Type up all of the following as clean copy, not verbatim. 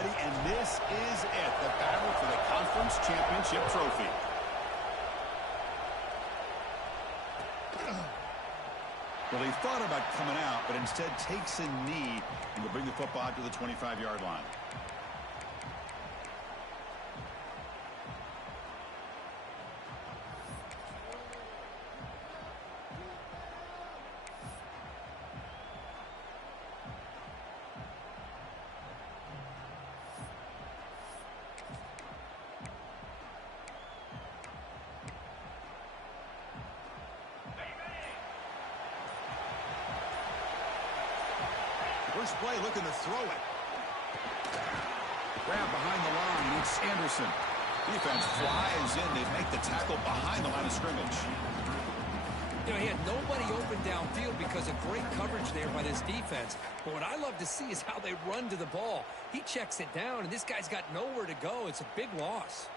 ready, and this is it, the battle for the conference championship trophy. Well, he thought about coming out, but instead takes a knee and will bring the football out to the 25-yard line. First play, looking to throw it. Grab behind the line, it's Anderson. Defense flies in. They make the tackle behind the line of scrimmage. You know, he had nobody open downfield because of great coverage there by this defense. But what I love to see is how they run to the ball. He checks it down, and this guy's got nowhere to go. It's a big loss.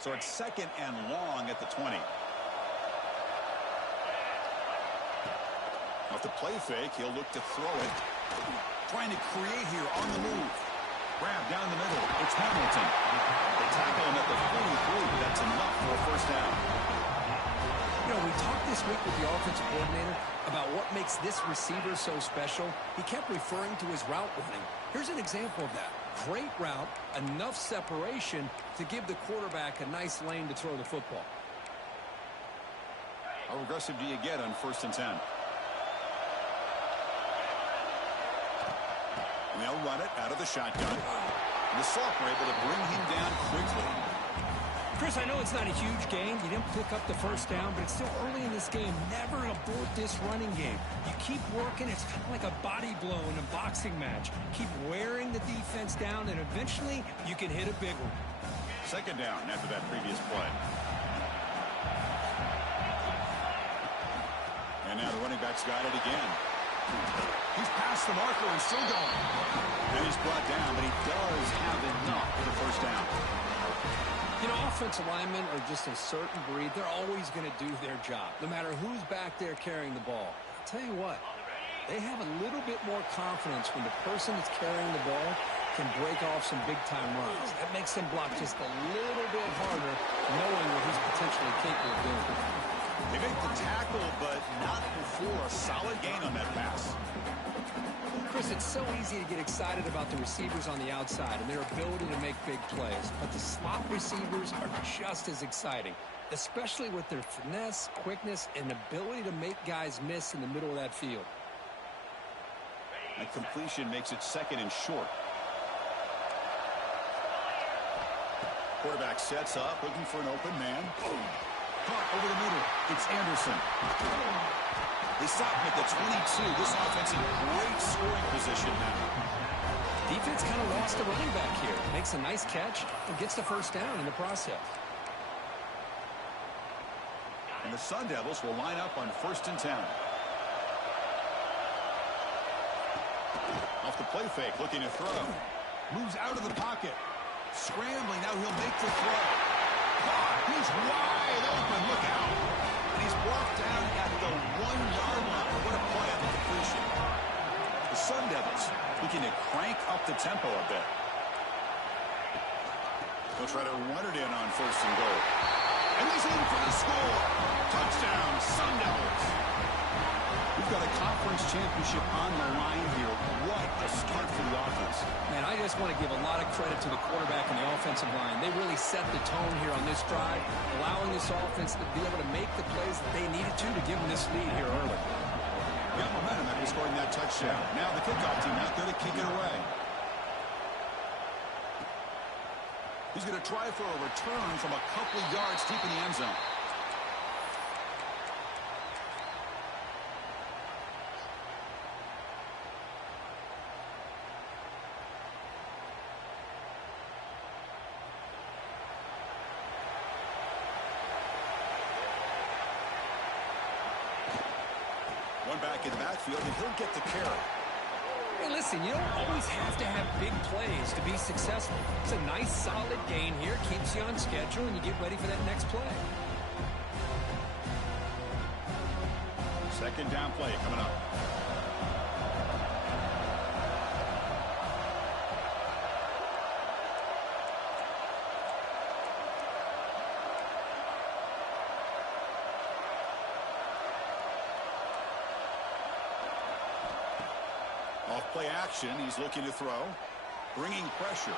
So it's second and long at the 20. Off the play fake, he'll look to throw it. Trying to create here on the move. Grab down the middle. It's Hamilton. They tackle him at the 43. That's enough for a first down. You know, we talked this week with the offensive coordinator about what makes this receiver so special. He kept referring to his route running. Here's an example of that. Great route, enough separation to give the quarterback a nice lane to throw the football. How aggressive do you get on 1st and 10? And they'll run it out of the shotgun. And the Soft were able to bring him down quickly. Chris, I know it's not a huge gain. You didn't pick up the first down, but it's still early in this game. Never abort this running game. You keep working. It's kind of like a body blow in a boxing match. Keep wearing the defense down, and eventually you can hit a big one. Second down after that previous play. And now the running back's got it again. He's past the marker and still going. And he's brought down, but he does have enough for the first down. You know, offensive linemen are just a certain breed. They're always going to do their job, no matter who's back there carrying the ball. I'll tell you what, they have a little bit more confidence when the person that's carrying the ball can break off some big-time runs. That makes them block just a little bit harder, knowing what he's potentially capable of doing. They make the tackle, but not before a solid gain on that pass. Chris, it's so easy to get excited about the receivers on the outside and their ability to make big plays. But the slot receivers are just as exciting, especially with their finesse, quickness, and ability to make guys miss in the middle of that field. That completion makes it second and short. Quarterback sets up, looking for an open man. Caught over the middle. It's Anderson. They stop him at the 22. This offense in great scoring position now. Defense kind of lost the running back here. Makes a nice catch and gets the first down in the process. And the Sun Devils will line up on 1st and 10. Off the play fake, looking to throw. Moves out of the pocket. Scrambling, now he'll make the throw. He's wide open, look out. And he's brought down at the 1-yard line. What a play on the completion. The Sun Devils looking to crank up the tempo a bit. They'll try to run it in on 1st and goal. And he's in for the score. Touchdown, Sun Devils. We've got a conference championship on the line here. What a start for the offense. Man, I just want to give a lot of credit to the quarterback and the offensive line. They really set the tone here on this drive, allowing this offense to be able to make the plays that they needed to give them this lead here early. Got momentum after scoring that touchdown. Now the kickoff team out there to kick it away. He's going to try for a return from a couple yards deep in the end zone. One back in the backfield, and he'll get the carry. Hey, listen, you don't always have to have big plays to be successful. It's a nice, solid gain here. Keeps you on schedule, and you get ready for that next play. Second down play coming up. Off-play action. He's looking to throw. Bringing pressure.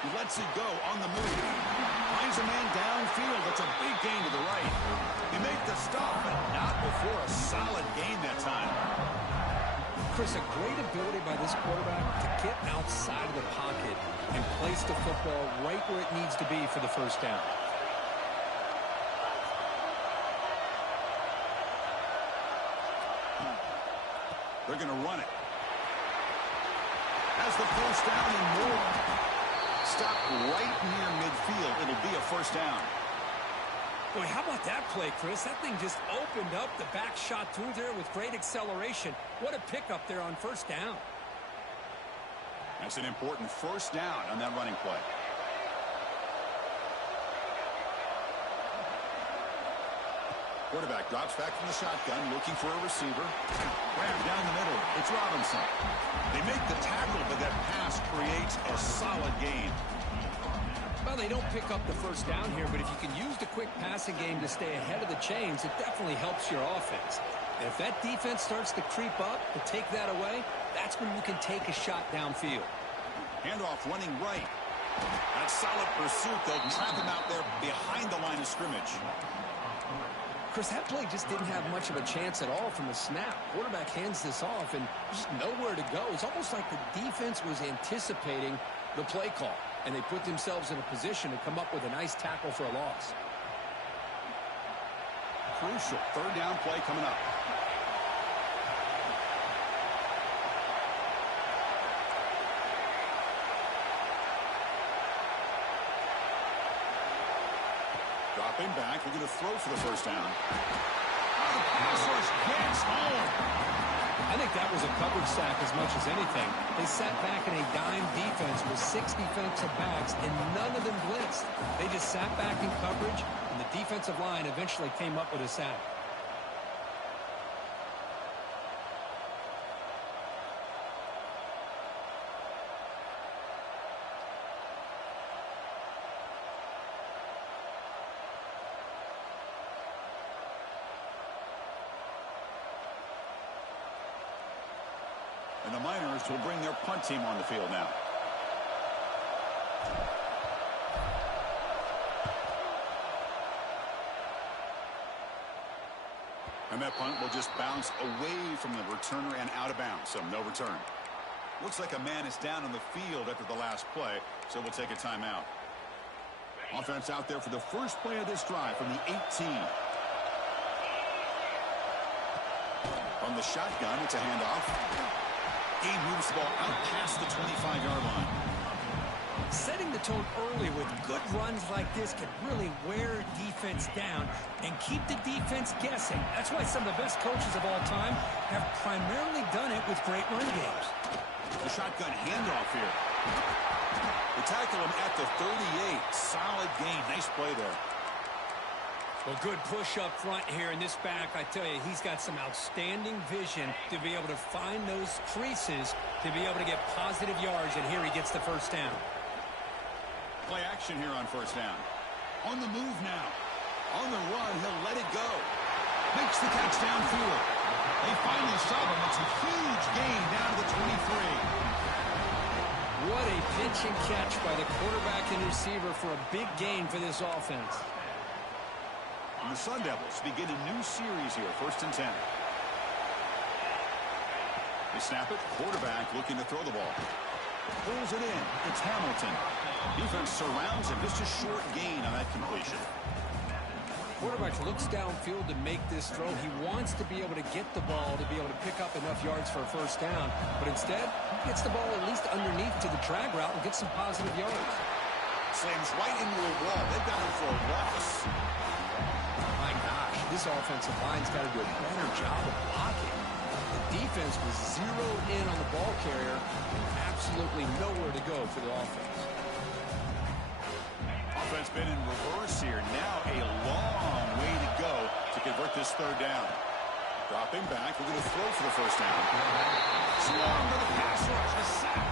He lets it go on the move. Finds a man downfield. That's a big gain to the right. He made the stop, but not before a solid gain that time. Chris, a great ability by this quarterback to get outside of the pocket and place the football right where it needs to be for the first down. They're going to run it. Has the first down and more. Stop right near midfield. It'll be a first down. Boy, how about that play, Chris? That thing just opened up. The back shot through there with great acceleration. What a pickup there on first down. That's an important first down on that running play. Quarterback drops back from the shotgun, looking for a receiver. Grab down the middle. It's Robinson. They make the tackle, but that pass creates a solid gain. Well, they don't pick up the first down here, but if you can use the quick passing game to stay ahead of the chains, it definitely helps your offense. And if that defense starts to creep up to take that away, that's when you can take a shot downfield. Handoff running right. That solid pursuit. They'll trap him out there behind the line of scrimmage. Chris, that play just didn't have much of a chance at all from the snap. Quarterback hands this off, and just nowhere to go. It's almost like the defense was anticipating the play call, and they put themselves in a position to come up with a nice tackle for a loss. Crucial third down play coming up. Dropping back, we're going to throw for the first down. The pass rush gets home. I think that was a coverage sack as much as anything. They sat back in a dime defense with 6 defensive backs, and none of them blitzed. They just sat back in coverage, and the defensive line eventually came up with a sack. And the Miners will bring their punt team on the field now. And that punt will just bounce away from the returner and out of bounds, so no return. Looks like a man is down on the field after the last play, so we'll take a timeout. Offense out there for the first play of this drive from the 18. From the shotgun, it's a handoff. He moves the ball out past the 25-yard line. Setting the tone early with good runs like this can really wear defense down and keep the defense guessing. That's why some of the best coaches of all time have primarily done it with great run games. The shotgun handoff here. They tackle him at the 38. Solid gain. Nice play there. Well, good push up front here in this back. I tell you, he's got some outstanding vision to be able to find those creases to be able to get positive yards, and here he gets the first down. Play action here on first down. On the move now. On the run, he'll let it go. Makes the catch downfield. They finally stop him. It's a huge gain down to the 23. What a pitch and catch by the quarterback and receiver for a big gain for this offense. And the Sun Devils begin a new series here, 1st and 10. They snap it. Quarterback looking to throw the ball. Pulls it in. It's Hamilton. Defense surrounds him. Just a short gain on that completion. Quarterback looks downfield to make this throw. He wants to be able to get the ball to be able to pick up enough yards for a first down. But instead, he gets the ball at least underneath to the drag route and gets some positive yards. Slams right into a wall. They've got him for a loss. My gosh, this offensive line's got to do a better job of blocking. The defense was zeroed in on the ball carrier. Absolutely nowhere to go for the offense. Offense been in reverse here. Now a long way to go to convert this third down. Dropping back, we're going to throw for the first down. Swarm to the pass rush, a sack.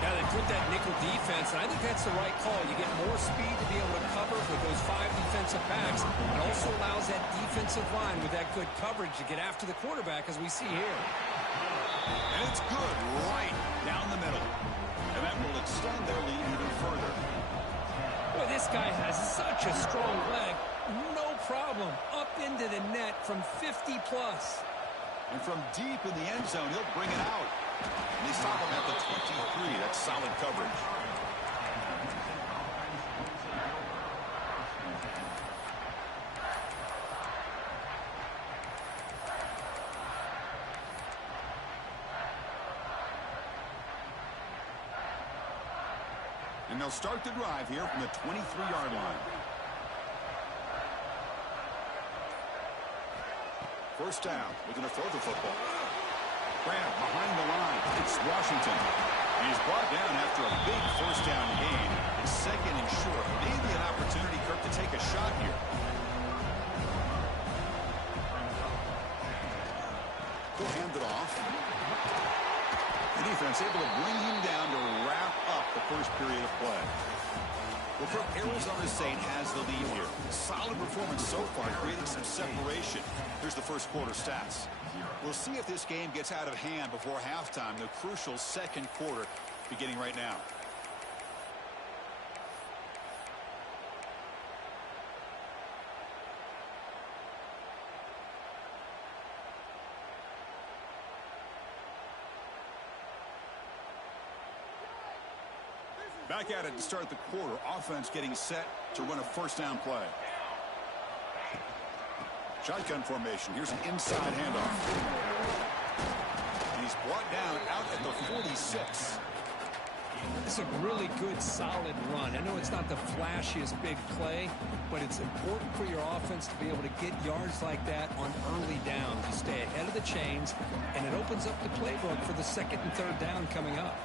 Now they put that nickel defense, and I think that's the right call. You get more speed to be able to cover with those 5 defensive backs. It also allows that defensive line with that good coverage to get after the quarterback, as we see here. And it's good right down the middle. And that will extend their lead even further. Boy, this guy has such a strong leg. No problem. Up into the net from 50+. And from deep in the end zone, he'll bring it out. And they stop him at the 23. That's solid coverage. And they'll start the drive here from the 23-yard line. First down, looking to throw the football. Grant behind the line. It's Washington. He's brought down after a big first down gain. It's second and short. Maybe an opportunity, Kirk, to take a shot here. He'll hand it off. The defense able to bring him down to wrap up the first period of play. Well, Kirk, Arizona State has the lead here. Solid performance so far, creating some separation. Here's the first quarter stats. We'll see if this game gets out of hand before halftime, the crucial second quarter beginning right now. Back at it to start the quarter. Offense getting set to run a first down play. Shotgun formation. Here's an inside handoff. And he's brought down out at the 46. It's a really good, solid run. I know it's not the flashiest big play, but it's important for your offense to be able to get yards like that on early downs. You stay ahead of the chains, and it opens up the playbook for the second and third down coming up.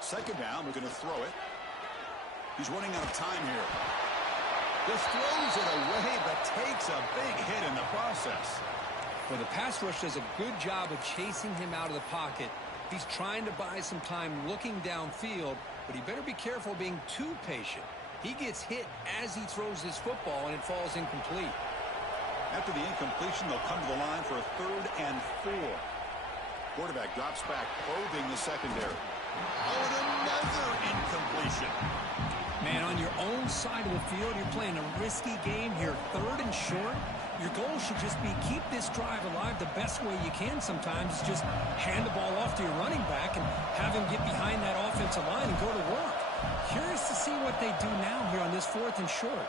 Second down, we're going to throw it. He's running out of time here. Just throws it away, but takes a big hit in the process. Well, the pass rush does a good job of chasing him out of the pocket. He's trying to buy some time looking downfield, but he better be careful being too patient. He gets hit as he throws his football, and it falls incomplete. After the incompletion, they'll come to the line for a 3rd and 4. Quarterback drops back, probing the secondary. Oh, and another incompletion. Man, on your own side of the field, you're playing a risky game here. 3rd and short. Your goal should just be keep this drive alive the best way you can sometimes. Is just hand the ball off to your running back and have him get behind that offensive line and go to work. Curious to see what they do now here on this 4th and short.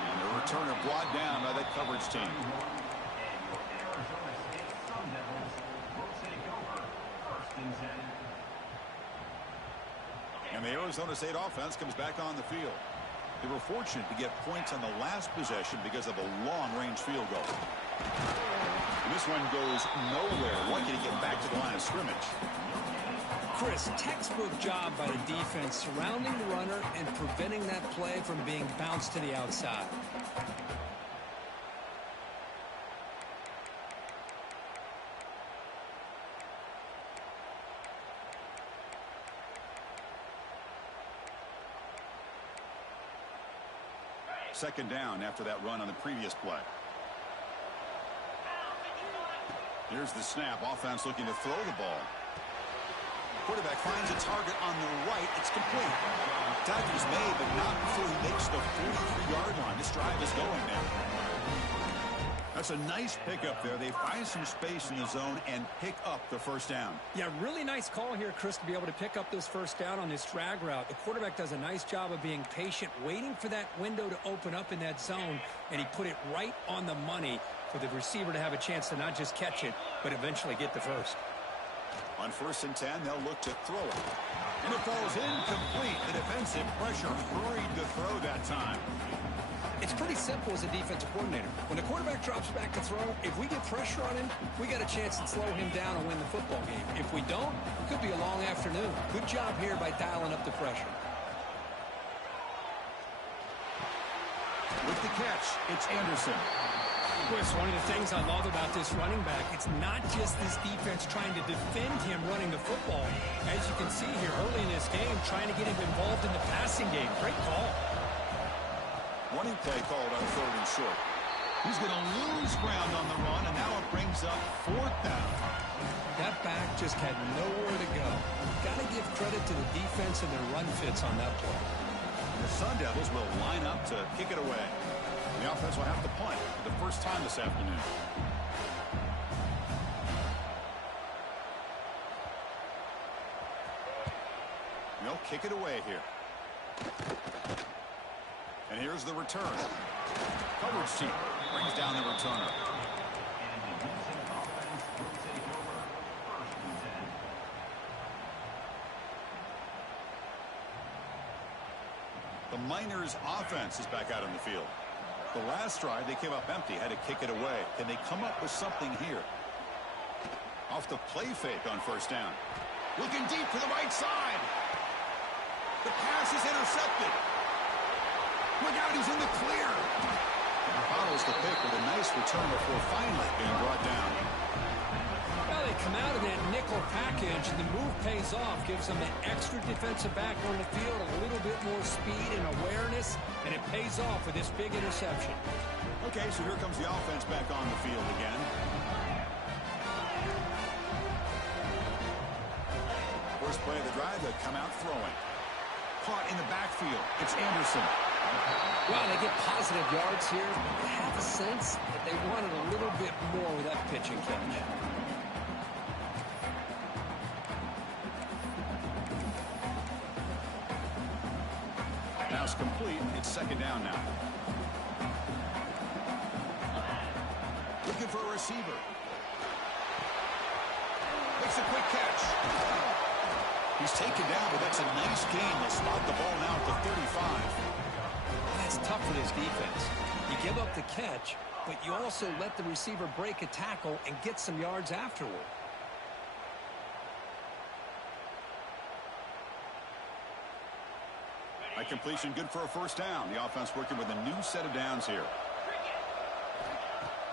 And the returner brought down by that coverage team. And the Arizona State offense comes back on the field. They were fortunate to get points on the last possession because of a long-range field goal. And this one goes nowhere. Lucky to get back to the line of scrimmage. Chris, textbook job by the defense surrounding the runner and preventing that play from being bounced to the outside. Second down after that run on the previous play. Here's the snap. Offense looking to throw the ball. Quarterback finds a target on the right. It's complete. Tackling's made, but not before he makes the 43-yard line. This drive is going now. That's a nice pickup there. They find some space in the zone and pick up the first down. Yeah, really nice call here, Chris, to be able to pick up this first down on this drag route. The quarterback does a nice job of being patient, waiting for that window to open up in that zone, and he put it right on the money for the receiver to have a chance to not just catch it, but eventually get the first. On 1st and 10, they'll look to throw it. And it falls incomplete. The defensive pressure hurried to throw that time. It's pretty simple as a defensive coordinator. When the quarterback drops back to throw, if we get pressure on him, we got a chance to slow him down and win the football game. If we don't, it could be a long afternoon. Good job here by dialing up the pressure. With the catch, it's Anderson. Chris, one of the things I love about this running back, it's not just this defense trying to defend him running the football. As you can see here early in this game, trying to get him involved in the passing game. Great call. Running play called on 3rd and short. He's going to lose ground on the run, and now it brings up 4th down. That back just had nowhere to go. Got to give credit to the defense and their run fits on that play. The Sun Devils will line up to kick it away. The offense will have to punt for the first time this afternoon. They'll kick it away here. And here's the return. Coverage team brings down the returner. The Miners' offense is back out on the field. The last drive, they came up empty, had to kick it away. Can they come up with something here? Off the play fake on 1st down. Looking deep to the right side. The pass is intercepted. Look out, he's in the clear. Follows the pick with a nice return before finally being brought down. Well, they come out of that nickel package, and the move pays off, gives them an extra defensive back on the field, a little bit more speed and awareness, and it pays off with this big interception. Okay, so here comes the offense back on the field again. First play of the drive, they come out throwing. Caught in the backfield. It's Anderson. Well, they get positive yards here. I have a sense that they wanted a little bit more with that pitch and catch. Pass complete. It's 2nd down now. Looking for a receiver. Makes a quick catch. He's taken down, but that's a nice gain. They'll spot the ball now at the 35. That's tough for this defense. You give up the catch, but you also let the receiver break a tackle and get some yards afterward. By completion, good for a 1st down. The offense working with a new set of downs here.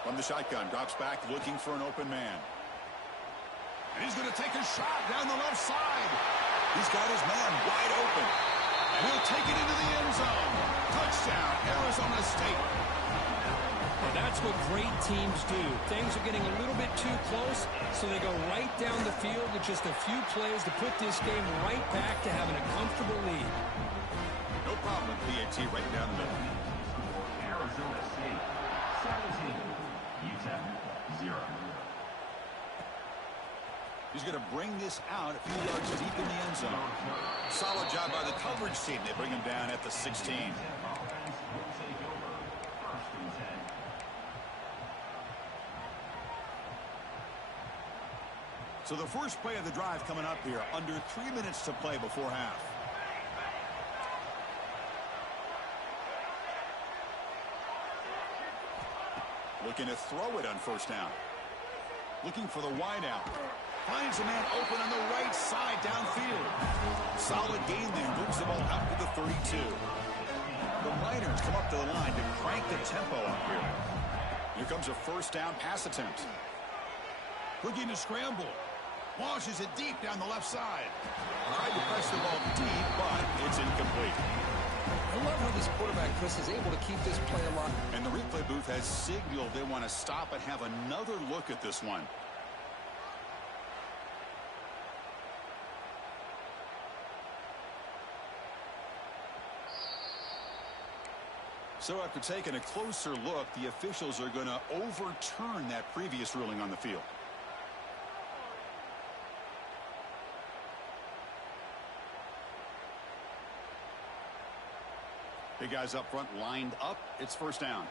From the shotgun, drops back looking for an open man. And he's going to take a shot down the left side. He's got his man wide open. And he'll take it into the end zone. Touchdown, Arizona State. Well, that's what great teams do. Things are getting a little bit too close, so they go right down the field with just a few plays to put this game right back to having a comfortable lead. No problem with PAT right down the middle. Arizona State, 17. Utep, 0. He's going to bring this out a few yards deep in the end zone. Solid job by the coverage team. They bring him down at the 16. So the first play of the drive coming up here. Under 3 minutes to play before half. Looking to throw it on 1st down. Looking for the wideout. Finds a man open on the right side downfield. Solid gain there. Moves the ball out to the 32. The Miners come up to the line to crank the tempo up here. Here comes a 1st down pass attempt. Looking to scramble. Launches it deep down the left side. Tried to press the ball deep, but it's incomplete. I love how this quarterback, Chris, is able to keep this play alive. And the replay booth has signaled they want to stop and have another look at this one. So after taking a closer look, the officials are going to overturn that previous ruling on the field. Big guys up front lined up. It's 1st down.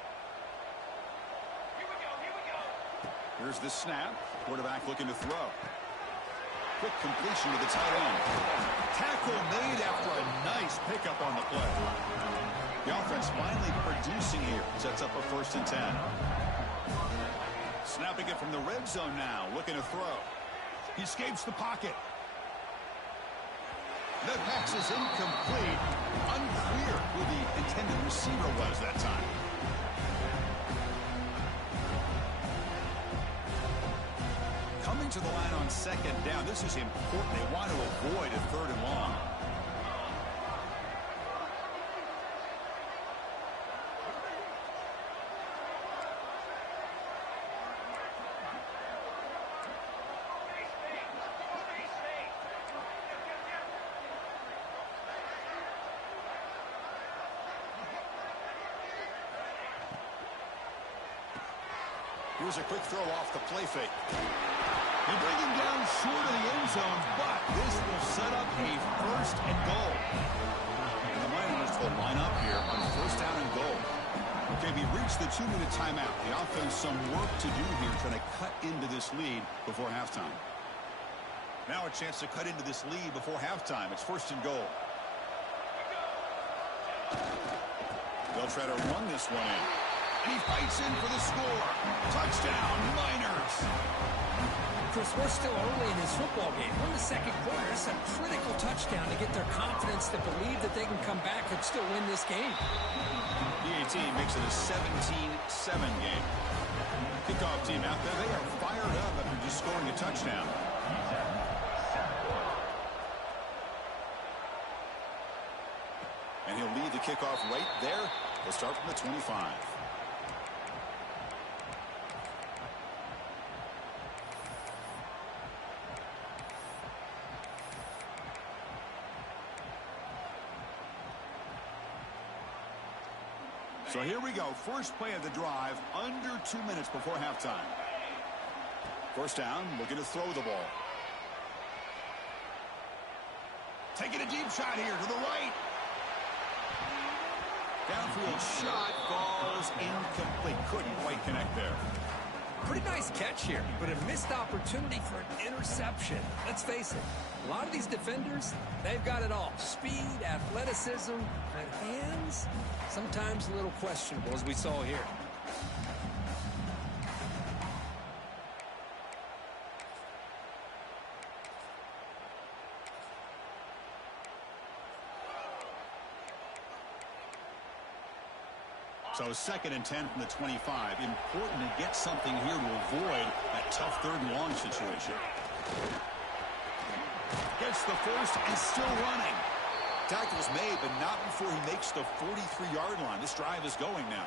Here's the snap. Quarterback looking to throw. Quick completion to the tight end. Tackle made after a nice pickup on the play. The offense finally producing here. Sets up a 1st and 10. Snapping it from the red zone now. Looking to throw. He escapes the pocket. The pass is incomplete. Unclear who the intended receiver was that time. Coming to the line on 2nd down. This is important. They want to avoid a 3rd and long. Here's a quick throw off the play fake. They bring him down short of the end zone, but this will set up a 1st and goal. And the Miners will line up here on 1st down and goal. Okay, we reached the 2-minute timeout. The offense some work to do here trying to cut into this lead before halftime. Now a chance to cut into this lead before halftime. It's 1st and goal. They'll try to run this one in. And he fights in for the score. Touchdown, Miners. Chris, we're still early in this football game. We're in the 2nd quarter. It's a critical touchdown to get their confidence to believe that they can come back and still win this game. The 18 makes it a 17-7 game. Kickoff team out there. They are fired up after just scoring a touchdown. And he'll lead the kickoff right there. They'll start from the 25. So here we go. First play of the drive, under 2 minutes before halftime. 1st down, looking to throw the ball. Taking a deep shot here to the right. Downfield shot falls incomplete. Couldn't quite connect there. Pretty nice catch here, but a missed opportunity for an interception. Let's face it, a lot of these defenders, they've got it all. Speed, athleticism, and hands, sometimes a little questionable, as we saw here. So 2nd and 10 from the 25. Important to get something here to avoid that tough 3rd and long situation. Gets the 1st and still running. Tackle's made, but not before he makes the 43-yard line. This drive is going now.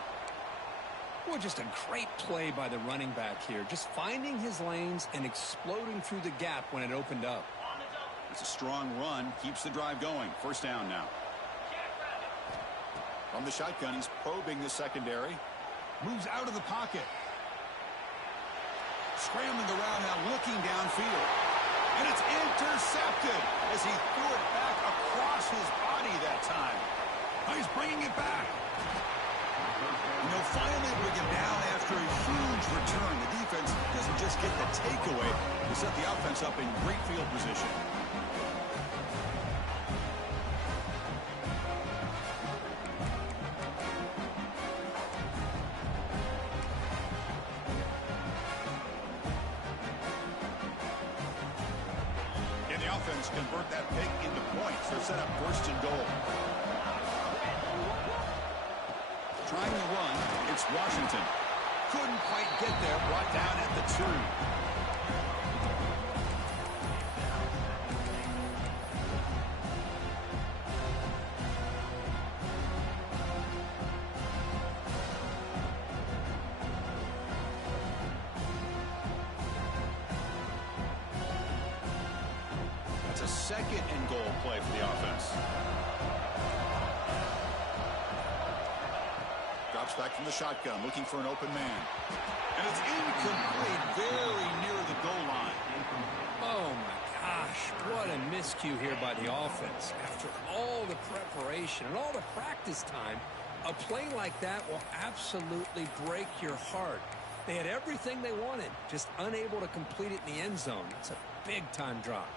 Well, just a great play by the running back here. Just finding his lanes and exploding through the gap when it opened up. It's a strong run. Keeps the drive going. 1st down now. From the shotgun, he's probing the secondary. Moves out of the pocket. Scrambling around now, looking downfield. And it's intercepted as he threw it back across his body that time. Now he's bringing it back. And they'll finally bring him down after a huge return. The defense doesn't just get the takeaway. They set the offense up in great field position. Convert that pick into points. They're set up 1st and goal. Trying to run, it's Washington. Couldn't quite get there, brought down at the 2. That's a 2nd and goal play for the offense. Drops back from the shotgun, looking for an open man. And it's incomplete, very near the goal line. Oh, my gosh. What a miscue here by the offense. After all the preparation and all the practice time, a play like that will absolutely break your heart. They had everything they wanted, just unable to complete it in the end zone. It's a big-time drop.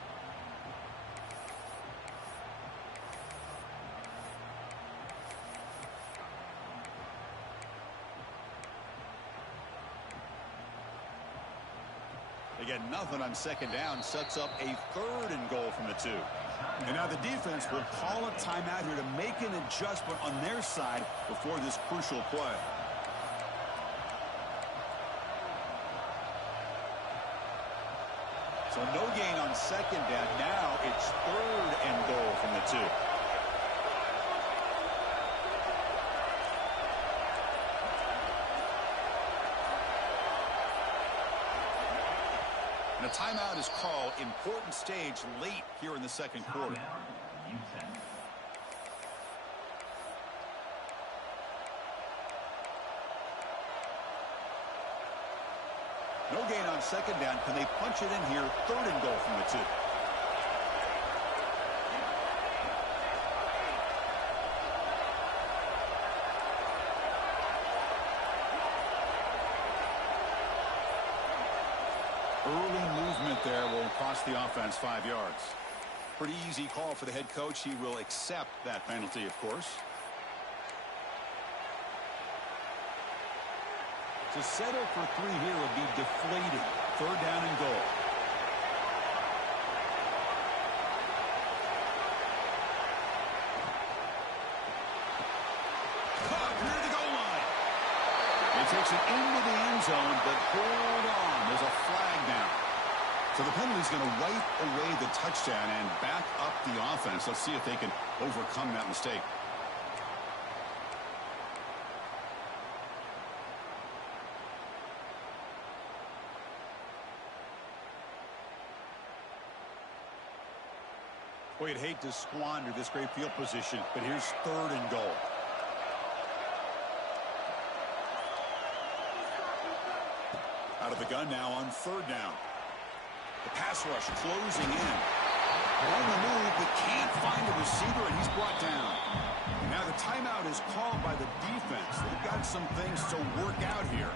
Nothing on second down sets up a 3rd and goal from the 2. And now the defense will call a timeout here to make an adjustment on their side before this crucial play. So no gain on second down. Now it's 3rd and goal from the 2. And a timeout is called. Important stage late here in the second quarter. Utep. No gain on second down. Can they punch it in here? 3rd and goal from the 2. Early movement there will cost the offense 5 yards. Pretty easy call for the head coach. He will accept that penalty, of course. To settle for 3 here would be deflating. 3rd down and goal. Caught near the goal line. He takes it into the end zone, but hold on. There's a flag now. So the penalty's going to wipe away the touchdown and back up the offense. Let's see if they can overcome that mistake. Boy, you'd hate to squander this great field position, but here's 3rd and goal. Out of the gun now on 3rd down. The pass rush closing in. On the move, but can't find a receiver, and he's brought down. Now the timeout is called by the defense. They've got some things to work out here.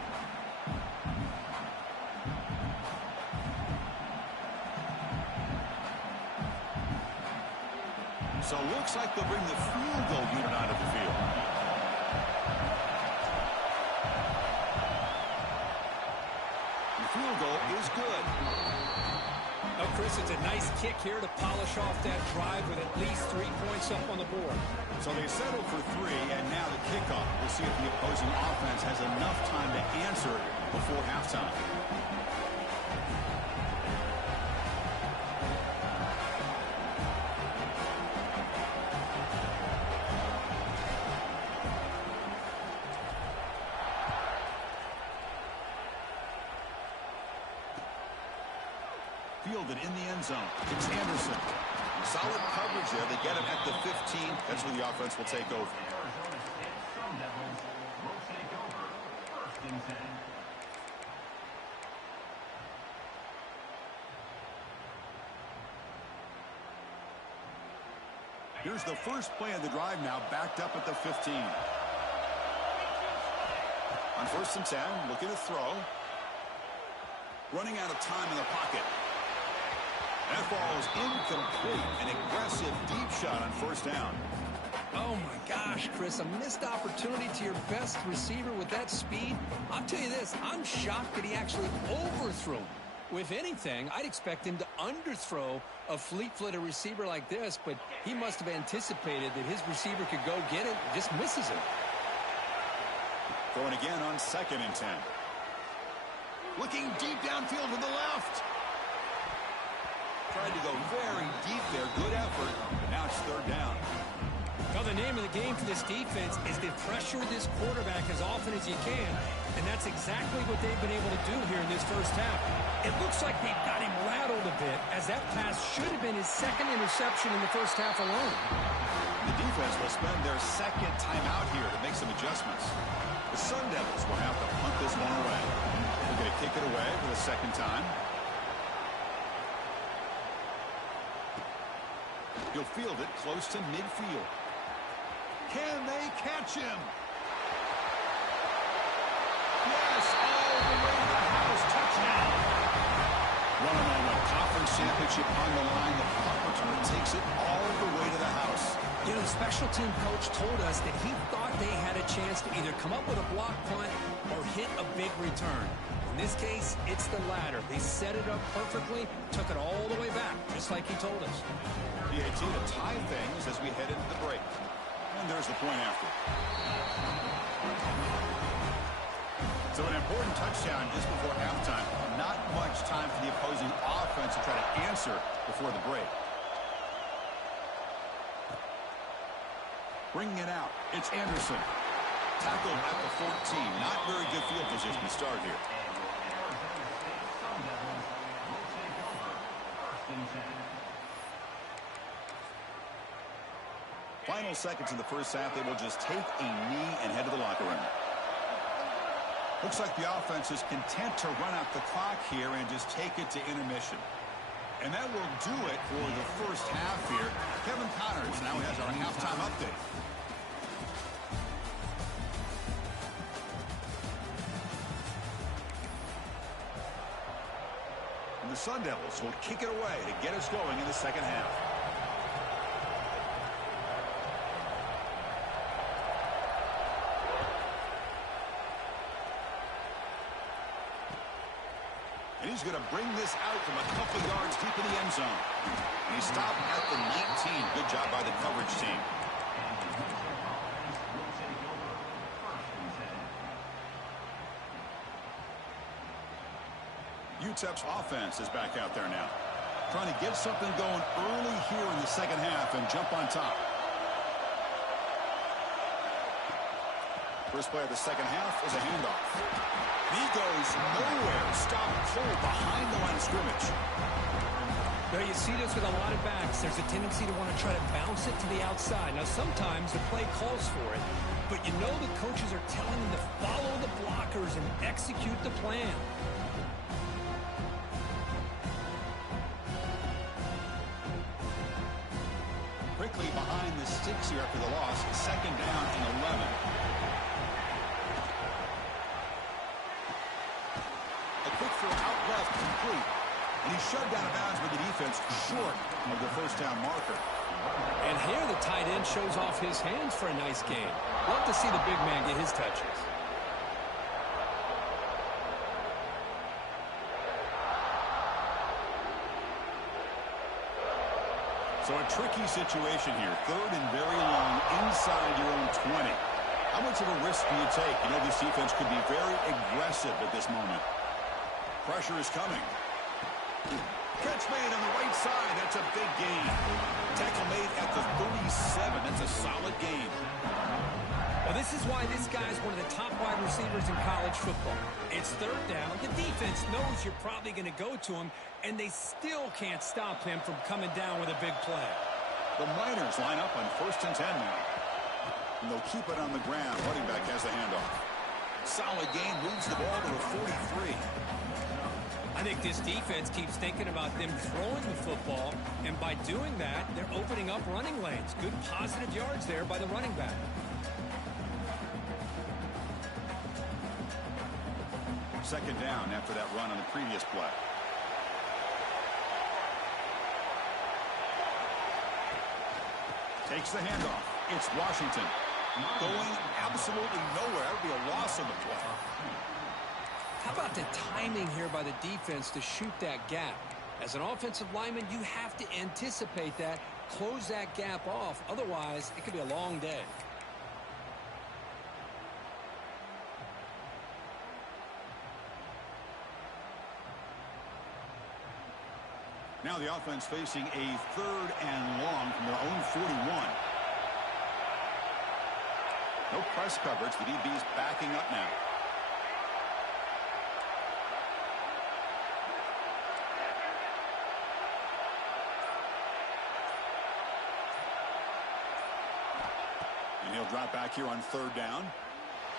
So it looks like they'll bring the field goal unit out of the field. The field goal is good. Oh, Chris, it's a nice kick here to polish off that drive with at least 3 points up on the board. So they settle for 3, and now the kickoff. We'll see if the opposing offense has enough time to answer before halftime. Fielded in the end zone. It's Anderson. Solid coverage there. They get him at the 15. That's where the offense will take over. Arizona State Sun Devils will take over 1st and 10. Here's the first play of the drive now, backed up at the 15. On 1st and 10, looking to throw. Running out of time in the pocket. That ball is incomplete. An aggressive deep shot on 1st down. Oh, my gosh, Chris, a missed opportunity to your best receiver with that speed. I'll tell you this, I'm shocked that he actually overthrew him. If anything, I'd expect him to underthrow a fleet-footed receiver like this, but he must have anticipated that his receiver could go get it and just misses it. Throwing again on 2nd and 10. Looking deep downfield to the left. Tried to go very deep there. Good effort. But now it's 3rd down. Well, the name of the game for this defense is to pressure this quarterback as often as you can, and that's exactly what they've been able to do here in this first half. It looks like they've got him rattled a bit, as that pass should have been his 2nd interception in the first half alone. The defense will spend their 2nd timeout here to make some adjustments. The Sun Devils will have to punt this one away. They're going to kick it away for the 2nd time. He'll field it close to midfield. Can they catch him? Yes, all the way to the house. Touchdown. 1-on-1 conference championship on the line. The punt return takes it all the way to the house. You know, the special team coach told us that he thought they had a chance to either come up with a block punt or hit a big return. this case, it's the latter. They set it up perfectly, took it all the way back, just like he told us. PAT to tie things as we head into the break. And there's the point after. So an important touchdown just before halftime. Not much time for the opposing offense to try to answer before the break. Bringing it out, it's Anderson. Tackled at the 14. Not very good field position to start here. Final seconds in the first half, they will just take a knee and head to the locker room. Looks like the offense is content to run out the clock here and just take it to intermission. And that will do it for the first half here. Kevin Connors now has our halftime update. And the Sun Devils will kick it away to get us going in the second half. And he's going to bring this out from a couple yards deep in the end zone. And he stopped at the 19. Good job by the coverage team. Utep's offense is back out there now. Trying to get something going early here in the second half and jump on top. First play of the second half is a handoff. He goes nowhere. Stopped cold behind the line of scrimmage. Now you see this with a lot of backs. There's a tendency to want to try to bounce it to the outside. Now sometimes the play calls for it, but you know the coaches are telling them to follow the blockers and execute the plan. Quickly behind the sticks here after the loss. Second down and 11. A quick throw out left, complete. And he's shoved out of bounds with the defense short of the first down marker. And here the tight end shows off his hands for a nice game. Love to see the big man get his touches. So a tricky situation here. Third and very long inside your own 20. How much of a risk do you take? You know this defense could be very aggressive at this moment. Pressure is coming. Catch made on the right side. That's a big gain. Tackle made at the 37. That's a solid gain. Well, this is why this guy's one of the top wide receivers in college football. It's third down. The defense knows you're probably going to go to him, and they still can't stop him from coming down with a big play. The Miners line up on 1st and 10 now. And they'll keep it on the ground. Running back has the handoff. Solid gain. Moves the ball to the 43. I think this defense keeps thinking about them throwing the football, and by doing that, they're opening up running lanes. Good positive yards there by the running back. Second down after that run on the previous play. Takes the handoff. It's Washington. Going absolutely nowhere. That would be a loss on the play. How about the timing here by the defense to shoot that gap? As an offensive lineman, you have to anticipate that, close that gap off. Otherwise, it could be a long day. Now the offense facing a third and long from their own 41. No press coverage. The DB's backing up now. And he'll drop back here on third down.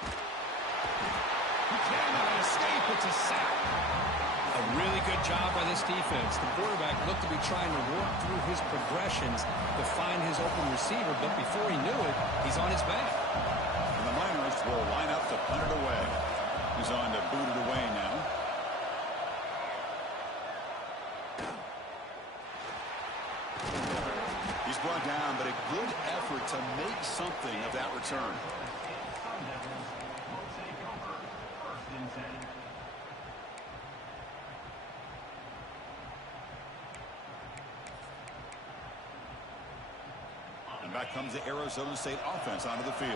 He cannot escape. It's a sack. A really good job by this defense. The quarterback looked to be trying to work through his progressions to find his open receiver, but before he knew it, he's on his back. And the Miners will line up to punt it away. He's on to boot it away now. He's brought down, but a good effort to make something of that return. back comes the Arizona State offense onto the field.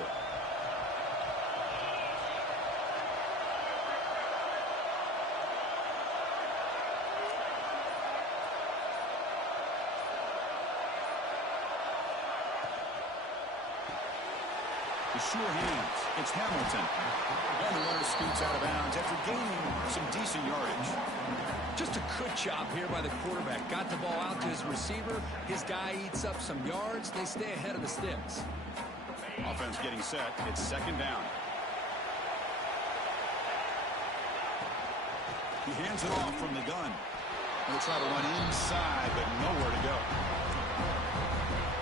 The sure hands. It's Hamilton. And the runner scoots out of bounds after gaining some decent yardage. Just a good job here by the quarterback. Got the ball out to his receiver. His guy eats up some yards. They stay ahead of the sticks. Offense getting set. It's second down. He hands it off from the gun. They'll try to run inside, but nowhere to go.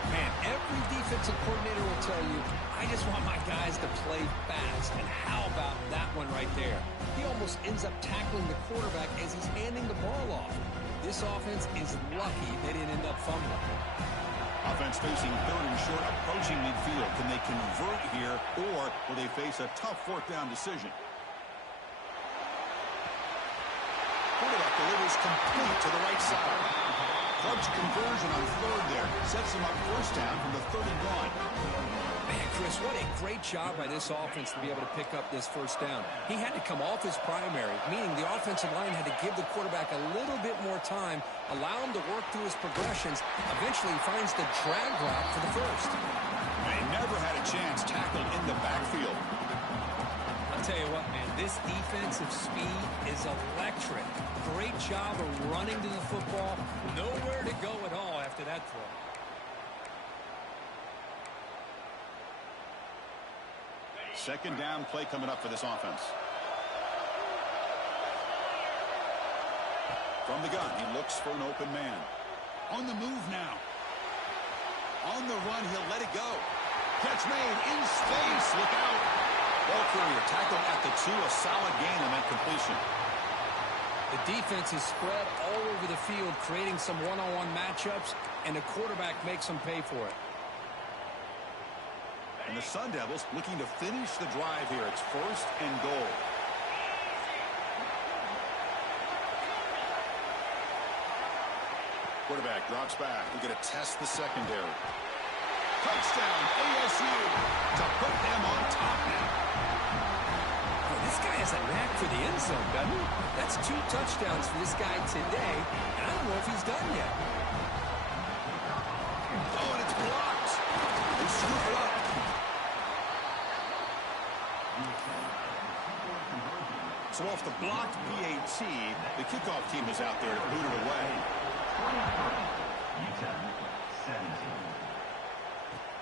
Man, every defensive coordinator will tell you, I just want my guys to play fast. And how about that one right there? He almost ends up tackling the quarterback as he's handing the ball off. This offense is lucky they didn't end up fumbling. Offense facing third and short, approaching midfield. Can they convert here, or will they face a tough fourth down decision? Quarterback delivers complete to the right side. Clutch conversion on third there. Sets him up first down from the 31. Man, Chris, what a great job by this offense to be able to pick up this first down. He had to come off his primary, meaning the offensive line had to give the quarterback a little bit more time, allow him to work through his progressions. Eventually, he finds the drag route for the first. They never had a chance tackled in the backfield. I'll tell you what, man, this defensive speed is electric. Great job of running to the football. Nowhere to go at all after that throw. Second down play coming up for this offense. From the gun, he looks for an open man. On the move now. On the run, he'll let it go. Catch made in space. Look out. Ball carrier tackled at the 2. A solid gain on that completion. The defense is spread all over the field, creating some one-on-one matchups, and the quarterback makes them pay for it. And the Sun Devils looking to finish the drive here. It's first and goal. Quarterback drops back. We're going to test the secondary. Touchdown, ASU, to put them on top now. Oh, this guy has a knack for the end zone, doesn't he? That's 2 touchdowns for this guy today, and I don't know if he's done yet. Oh, and it's blocked. They scoop it up. So off the blocked PAT, the kickoff team is out there to boot it away. Utep, 17.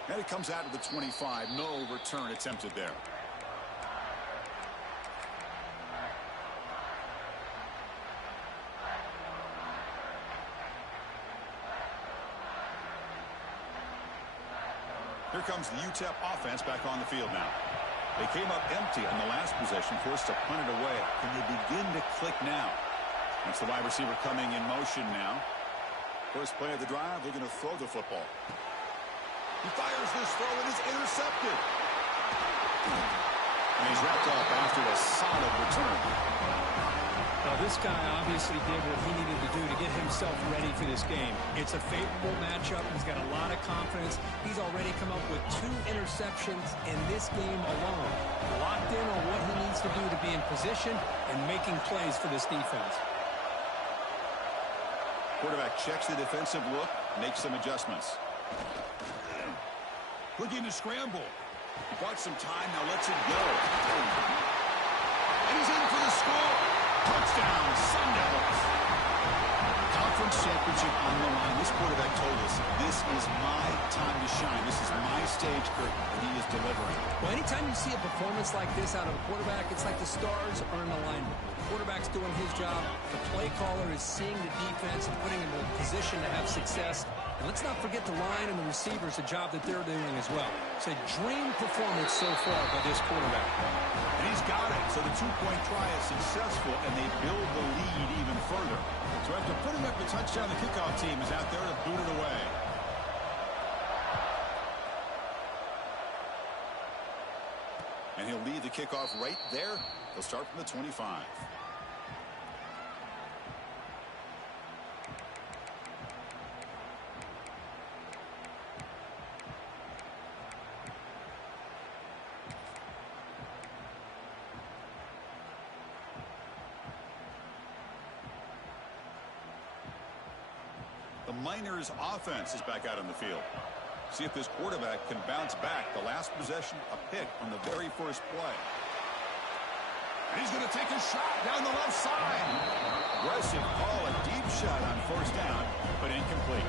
And it comes out to the 25. No return attempted there. Here comes the Utep offense back on the field now. They came up empty on the last possession, forced to punt it away. Can they begin to click now? That's the wide receiver coming in motion now. First play of the drive, they're going to throw the football. He fires this throw, and is intercepted. And he's wrapped up after a solid return. Now, this guy obviously did what he needed to do to get himself ready for this game. It's a favorable matchup. He's got a lot of confidence. He's already come up with 2 interceptions in this game alone. Locked in on what he needs to do to be in position and making plays for this defense. Quarterback checks the defensive look, makes some adjustments. Looking to scramble. He bought some time, now lets it go. And he's in for the score. Touchdown, Sun Devils. Conference championship on the line. This quarterback told us, this is my time to shine. This is my stage curtain, and he is delivering. Well, anytime you see a performance like this out of a quarterback, it's like the stars are in alignment. The quarterback's doing his job. The play caller is seeing the defense and putting him in a position to have success. And let's not forget the line and the receivers, the job that they're doing as well. It's a dream performance so far by this quarterback. And he's got it. So the 2-point try is successful, and they build the lead even further. So after putting up the touchdown, the kickoff team is out there to boot it away. And he'll lead the kickoff right there. They'll start from the 25. Miners offense is back out on the field. See if this quarterback can bounce back. The last possession, a pick on the very first play. And he's going to take a shot down the left side. Aggressive call, a deep shot on first down, but incomplete.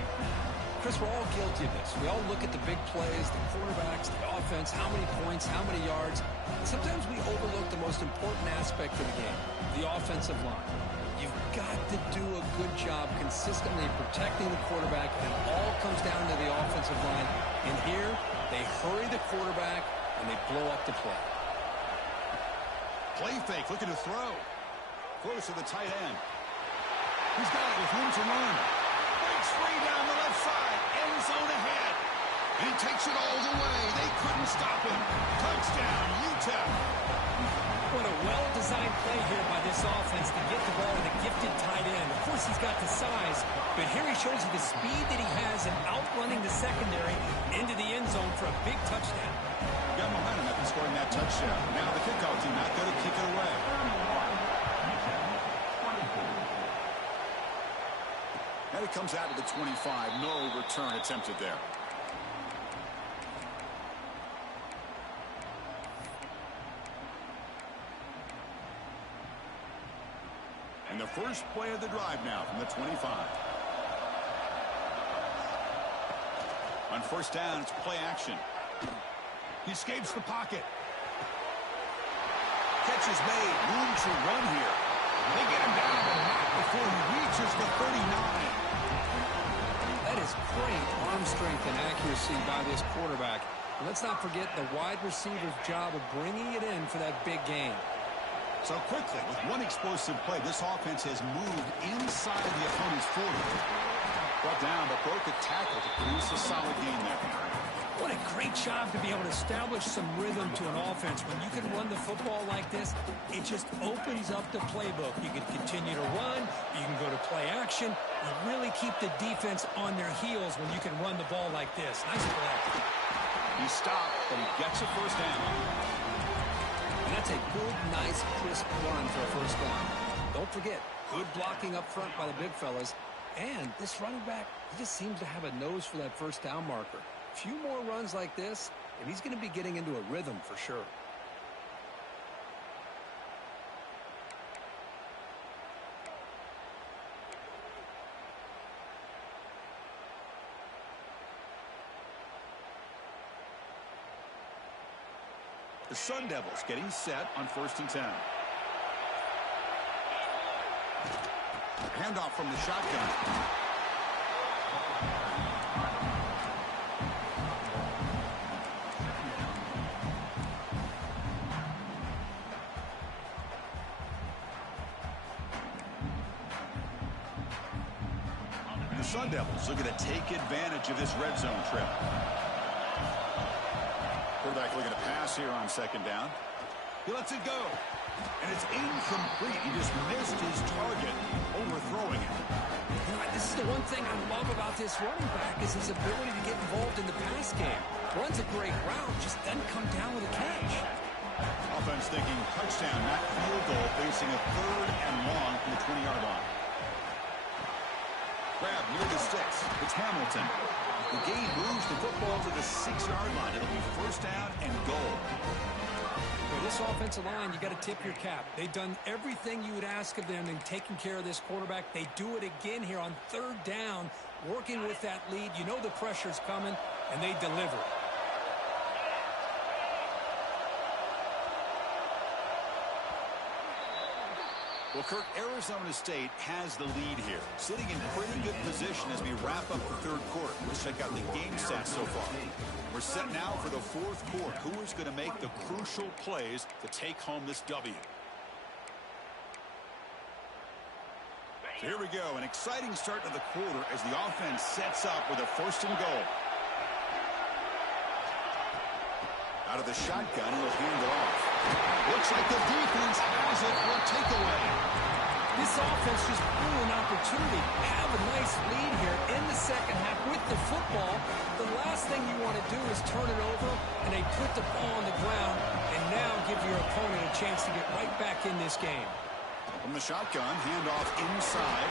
Chris, we're all guilty of this. We all look at the big plays, the quarterbacks, the offense, how many points, how many yards. Sometimes we overlook the most important aspect of the game, the offensive line. You've got to do a good job consistently protecting the quarterback, and it all comes down to the offensive line. And here, they hurry the quarterback, and they blow up the play. Play fake, looking to throw. Close to the tight end. He's got it with room to run. Breaks free down the left side. End zone ahead. And he takes it all the way. They couldn't stop him. Touchdown, Utep. What a well-designed play here by this offense to get the ball to the gifted tight end. Of course, he's got the size, but here he shows you the speed that he has in outrunning the secondary into the end zone for a big touchdown. Got behind him after scoring that touchdown. Now the kickoff team not going to kick it away. Now he comes out to the 25. No return attempted there. And the first play of the drive now from the 25. On first down, it's play action. He escapes the pocket. Catch is made. Room to run here. They get him down, but not before he reaches the 39. That is great arm strength and accuracy by this quarterback. And let's not forget the wide receiver's job of bringing it in for that big gain. So quickly, with one explosive play, this offense has moved inside the opponent's 40. Brought down, but broke a tackle to produce a solid gain there. What a great job to be able to establish some rhythm to an offense. When you can run the football like this, it just opens up the playbook. You can continue to run. You can go to play action. You really keep the defense on their heels when you can run the ball like this. Nice play. He stopped, but he gets a first down. And that's a good, nice, crisp run for a first down. Don't forget, good blocking up front by the big fellas. And this running back, he just seems to have a nose for that first down marker. A few more runs like this, and he's going to be getting into a rhythm for sure. The Sun Devils getting set on 1st and 10. Handoff from the shotgun. The Sun Devils looking to take advantage of this red zone trip. Quarterback looking to pass here on 2nd down. He lets it go. And it's incomplete. He just missed his target, overthrowing it. You know, this is the one thing I love about this running back is his ability to get involved in the pass game. Runs a great route, just doesn't come down with a catch. Offense thinking touchdown, not field goal, facing a 3rd and long from the 20-yard line. Grab near the sticks. It's Hamilton. The gain moves the football to the 6-yard line. It'll be first down and goal. For this offensive line, you got to tip your cap. They've done everything you would ask of them in taking care of this quarterback. They do it again here on 3rd down, working with that lead. You know the pressure's coming, and they deliver. Well, Kirk, Arizona State has the lead here, sitting in pretty good position as we wrap up the 3rd quarter. Let's check out the game stats so far. We're set now for the 4th quarter. Who is going to make the crucial plays to take home this W? So here we go, an exciting start to the quarter as the offense sets up with a 1st and goal. Out of the shotgun, he'll hand it off. Looks like the defense has it for a takeaway. This offense just blew an opportunity. Have a nice lead here in the 2nd half with the football. The last thing you want to do is turn it over, and they put the ball on the ground, and now give your opponent a chance to get right back in this game. From the shotgun, handoff inside.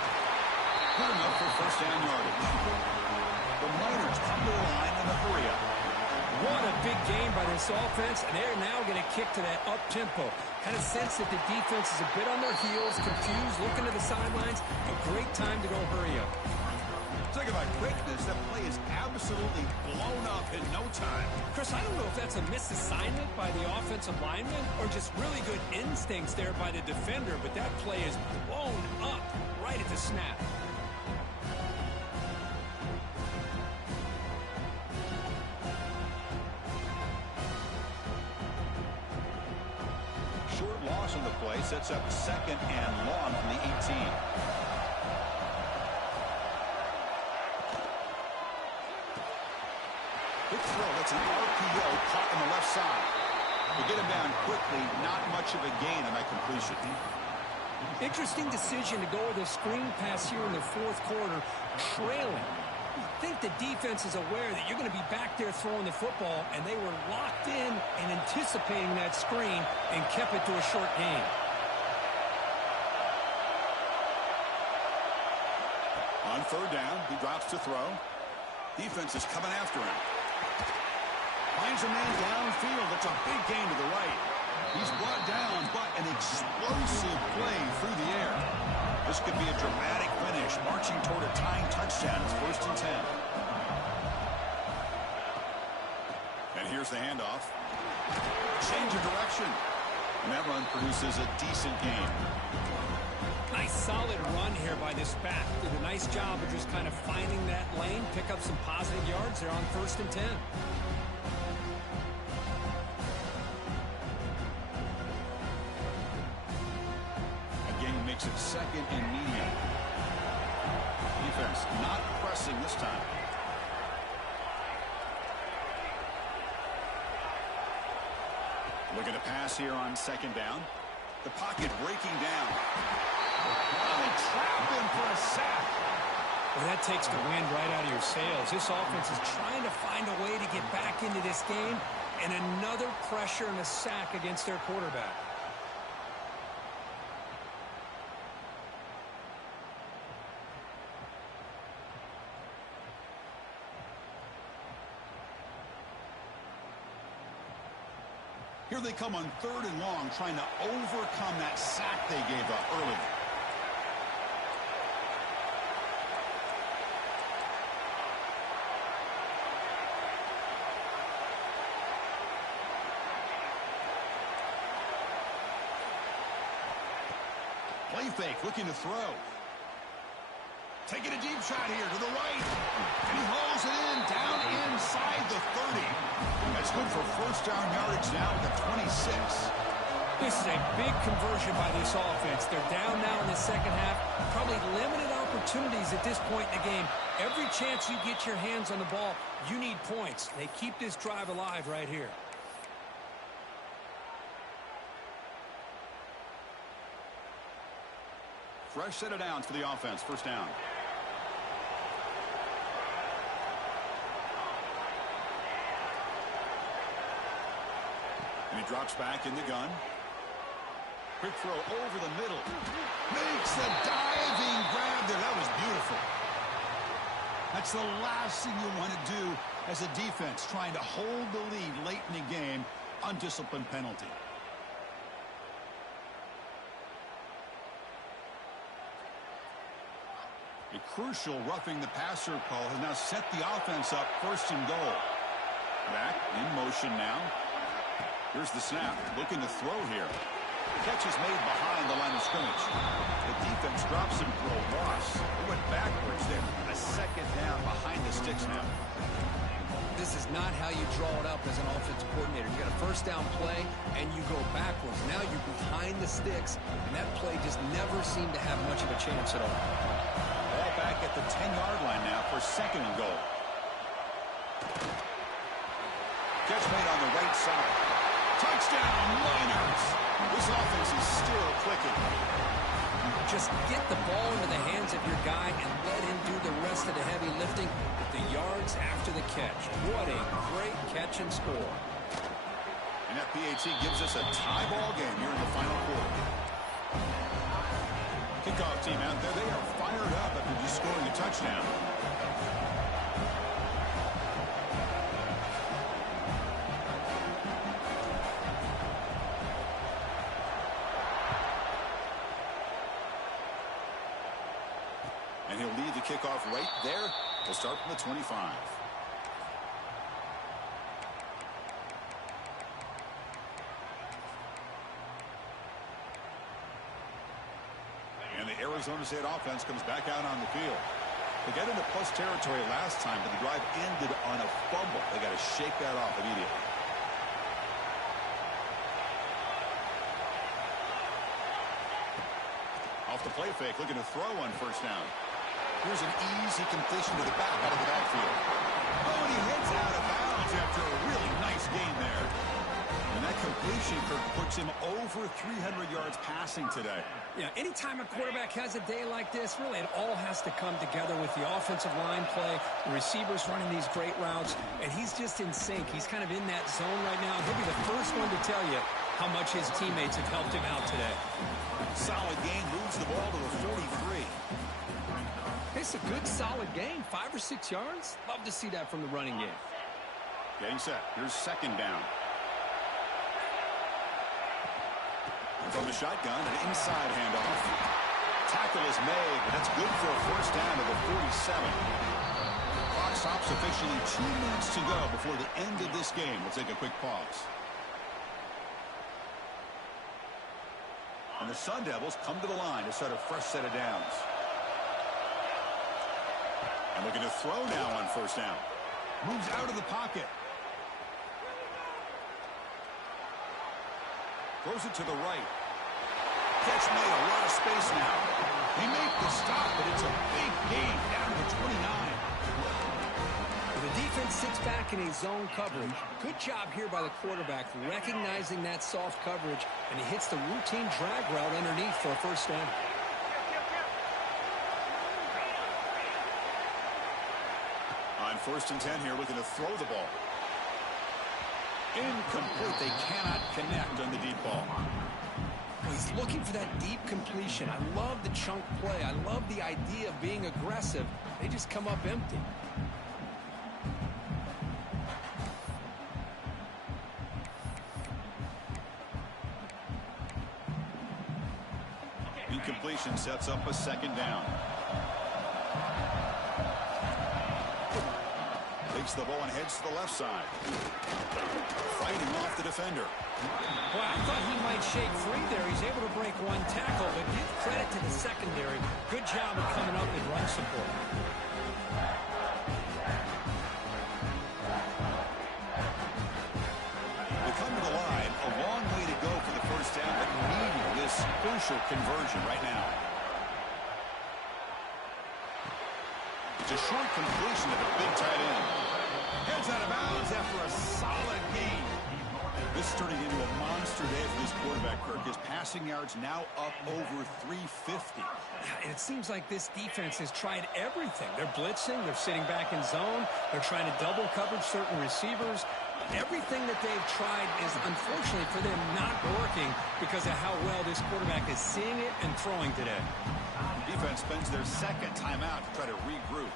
Good enough for first down yardage. The Miners come to the line in a hurry up. What a big game by this offense, and they're now going to kick to that up-tempo. Kind of sense that the defense is a bit on their heels, confused, looking to the sidelines. A great time to go hurry up. Talk about quickness. That play is absolutely blown up in no time. Chris, I don't know if that's a misassignment by the offensive lineman or just really good instincts there by the defender, but that play is blown up right at the snap. Short loss on the play sets up second and long from the 18. Quick throw. That's an RPO caught on the left side. They get him down quickly. Not much of a gain on that completion. Interesting decision to go with a screen pass here in the fourth quarter, trailing. I think the defense is aware that you're going to be back there throwing the football, and they were locked in and anticipating that screen and kept it to a short gain. On third down, he drops to throw. Defense is coming after him. Finds a man downfield. That's a big gain to the right. He's brought down, but an explosive play through the air. This could be a dramatic finish, marching toward a tying touchdown. It's first and 10. And here's the handoff. Change of direction. And that run produces a decent gain. Nice solid run here by this back. Did a nice job of just kind of finding that lane, pick up some positive yards there on first and 10. Makes it second and medium. Defense not pressing this time. Looking to pass here on second down. The pocket breaking down. Oh, they trap him for a sack. Well, that takes the wind right out of your sails. This offense is trying to find a way to get back into this game, and another pressure and a sack against their quarterback. Here they come on third and long, trying to overcome that sack they gave up early. Play fake, looking to throw. Taking a deep shot here to the right. And he hauls it in, down inside the 30. That's good for first down yardage now at the 26. This is a big conversion by this offense. They're down now in the second half. Probably limited opportunities at this point in the game. Every chance you get your hands on the ball, you need points. They keep this drive alive right here. Fresh set of downs for the offense. First down. And he drops back in the gun. Quick throw over the middle. Makes a diving grab there. That was beautiful. That's the last thing you want to do as a defense, trying to hold the lead late in the game. Undisciplined penalty. A crucial roughing the passer call has now set the offense up first and goal. Back in motion now. Here's the snap. Looking to throw here. The catch is made behind the line of scrimmage. The defense drops him for a loss. They went backwards there. A second down behind the sticks now. This is not how you draw it up as an offensive coordinator. You got a first down play, and you go backwards. Now you're behind the sticks, and that play just never seemed to have much of a chance at all. Ball back at the 10-yard line now for second and goal. Catch made on the right side. Touchdown, Miners! This offense is still clicking. Just get the ball into the hands of your guy and let him do the rest of the heavy lifting with the yards after the catch. What a great catch and score. And that PAT gives us a tie ball game here in the final quarter. Kickoff team out there, they are fired up after just scoring a touchdown. And he'll lead the kickoff right there. We'll start from the 25. And the Arizona State offense comes back out on the field. They got into plus territory last time, but the drive ended on a fumble. They got to shake that off immediately. Off the play fake, looking to throw on first down. Here's an easy completion to the back out of the backfield. Oh, and he hits out of bounds after a really nice gain there. And that completion, Kirk, puts him over 300 yards passing today. Yeah, anytime a quarterback has a day like this, really it all has to come together with the offensive line play, the receivers running these great routes, and he's just in sync. He's kind of in that zone right now. He'll be the first one to tell you how much his teammates have helped him out today. Solid gain, moves the ball to the 43. It's a good, solid gain. 5 or 6 yards. Love to see that from the running game. Getting set. Here's second down. From the shotgun, an inside handoff. Tackle is made, but that's good for a first down to the 47. Clock stops officially. 2 minutes to go before the end of this game. We'll take a quick pause. And the Sun Devils come to the line to start a fresh set of downs. And looking to throw now on first down. Moves out of the pocket. Throws it to the right. Catch made, a lot of space now. They make the stop, but it's a big gain down to 29. The defense sits back in a zone coverage. Good job here by the quarterback, recognizing that soft coverage, and he hits the routine drag route underneath for a first down. On 1st and 10 here, looking to throw the ball. Incomplete. They cannot connect on the deep ball. He's looking for that deep completion. I love the chunk play. I love the idea of being aggressive. They just come up empty. Incompletion sets up a second down. Takes the ball and heads to the left side. Fighting off the defender. Well, I thought he might shake free there. He's able to break one tackle, but give credit to the secondary. Good job of coming up with run support. They come to the line. A long way to go for the first down, but needing this crucial conversion right now. It's a short completion to the big tight end. Heads out of bounds after a solid gain. This is turning into a monster day for this quarterback, Kirk. His passing yards now up over 350. And it seems like this defense has tried everything. They're blitzing. They're sitting back in zone. They're trying to double coverage certain receivers. Everything that they've tried is, unfortunately for them, not working because of how well this quarterback is seeing it and throwing today. Defense spends their second timeout to try to regroup.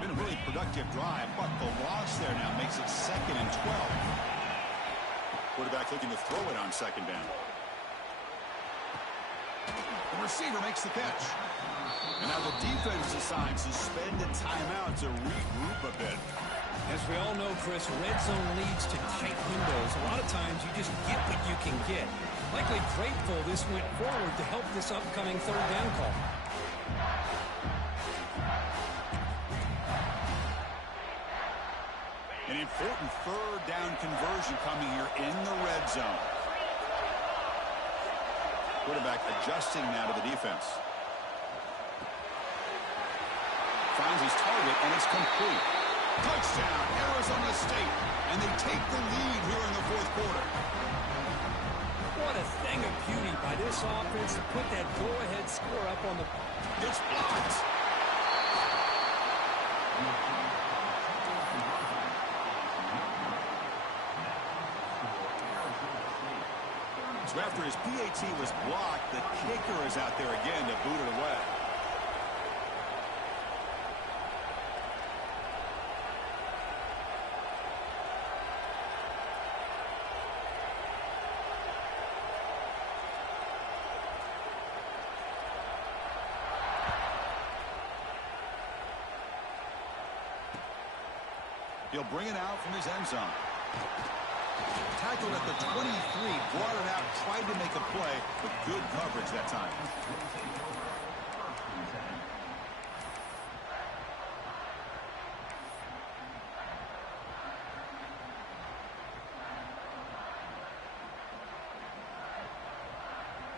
Been a really productive drive, but the loss there now makes it 2nd and 12. Quarterback looking to throw it on second down. The receiver makes the catch. And now the defense decides to spend a timeout to regroup a bit. As we all know, Chris, red zone leads to tight windows. A lot of times you just get what you can get. Likely grateful this went forward to help this upcoming third down call. An important third down conversion coming here in the red zone. Quarterback adjusting now to the defense. Finds his target, and it's complete. Touchdown, Arizona State. And they take the lead here in the fourth quarter. What a thing of beauty by this offense to put that go-ahead score up on the... It's blocked. So after his PAT was blocked, the kicker is out there again to boot it away. He'll bring it out from his end zone. Tackled at the 23, brought it out, tried to make a play, but good coverage that time.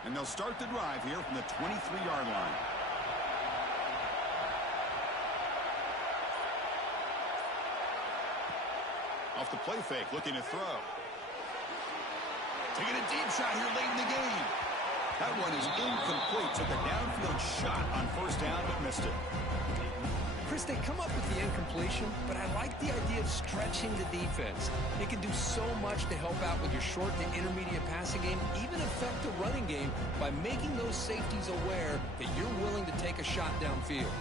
And they'll start the drive here from the 23-yard line. Off the play fake, looking to throw. Taking a deep shot here late in the game. That one is incomplete. Took a downfield shot on first down, but missed it. Chris, they come up with the incompletion, but I like the idea of stretching the defense. It can do so much to help out with your short to intermediate passing game, even affect the running game by making those safeties aware that you're willing to take a shot downfield.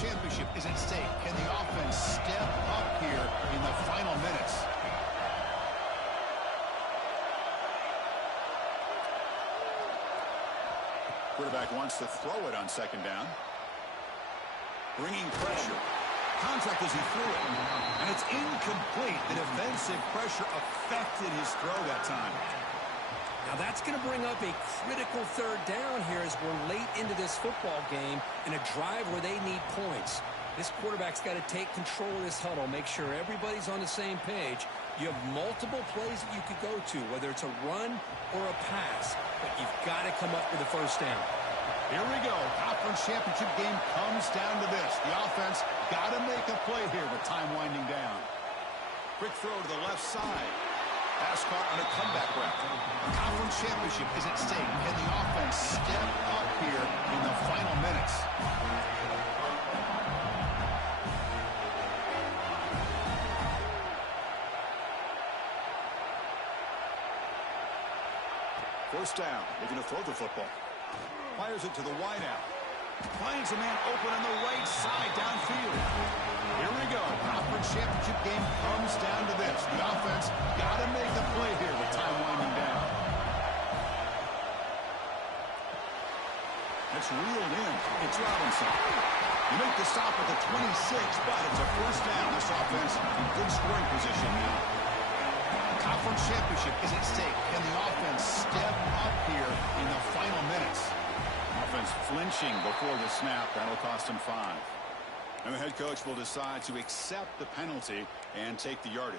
Championship is at stake. Can the offense step up here in the final minutes? Quarterback wants to throw it on second down. Bringing pressure. Contact as he threw it. And it's incomplete. The defensive pressure affected his throw that time. Now that's going to bring up a critical third down here as we're late into this football game in a drive where they need points. This quarterback's got to take control of this huddle, make sure everybody's on the same page. You have multiple plays that you could go to, whether it's a run or a pass, but you've got to come up with a first down. Here we go. Conference championship game comes down to this. The offense got to make a play here with time winding down. Quick throw to the left side. Pass caught on a comeback route. The conference championship is at stake. Can the offense step up here in the final minutes? First down. Looking to throw the football. Fires it to the wideout. Finds a man open on the right side downfield. Here we go. Conference championship game comes down to this. The offense got to make a play here with time winding down. It's reeled in. It's Robinson. You make the stop at the 26, but it's a first down. This offense in good scoring position now. Conference championship is at stake. Can the offense step up here in the final minutes? Offense flinching before the snap. That'll cost him 5. And the head coach will decide to accept the penalty and take the yardage.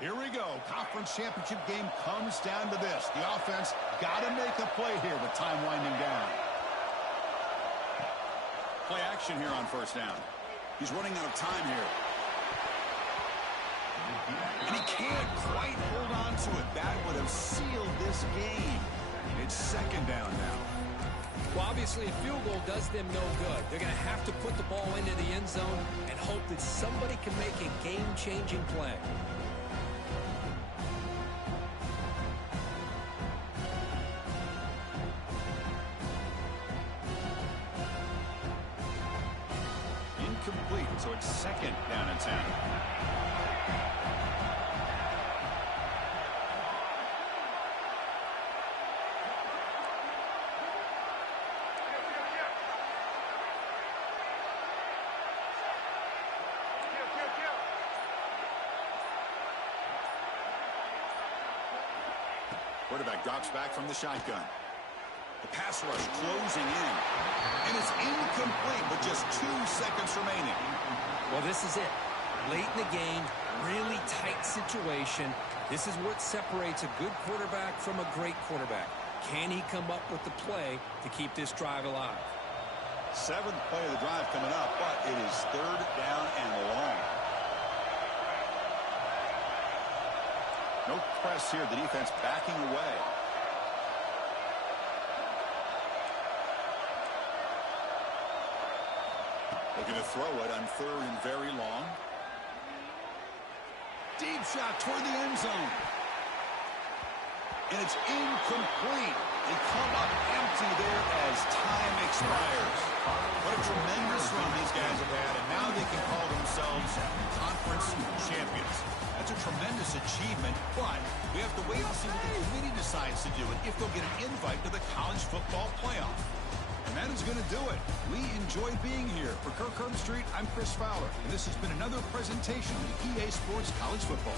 Here we go. Conference championship game comes down to this. The offense got to make a play here with time winding down. Play action here on first down. He's running out of time here. And he can't quite hold on to it. That would have sealed this game. It's second down now. Well, obviously, a field goal does them no good. They're going to have to put the ball into the end zone and hope that somebody can make a game-changing play. Incomplete, so it's second down and 10. Quarterback drops back from the shotgun. The pass rush closing in. And it's incomplete with just 2 seconds remaining. Well, this is it. Late in the game, really tight situation. This is what separates a good quarterback from a great quarterback. Can he come up with the play to keep this drive alive? 7th play of the drive coming up, but it is 3rd down and long. No press here. The defense backing away. Looking to throw it on 3rd and very long. Deep shot toward the end zone. And it's incomplete. They come up empty there as time expires. What a tremendous run these guys have had, and now they can call themselves conference champions. That's a tremendous achievement, but we have to wait and see what the committee decides to do and if they'll get an invite to the college football playoff. And that is going to do it. We enjoy being here. For Kirk Street, I'm Chris Fowler, and this has been another presentation of EA Sports College Football.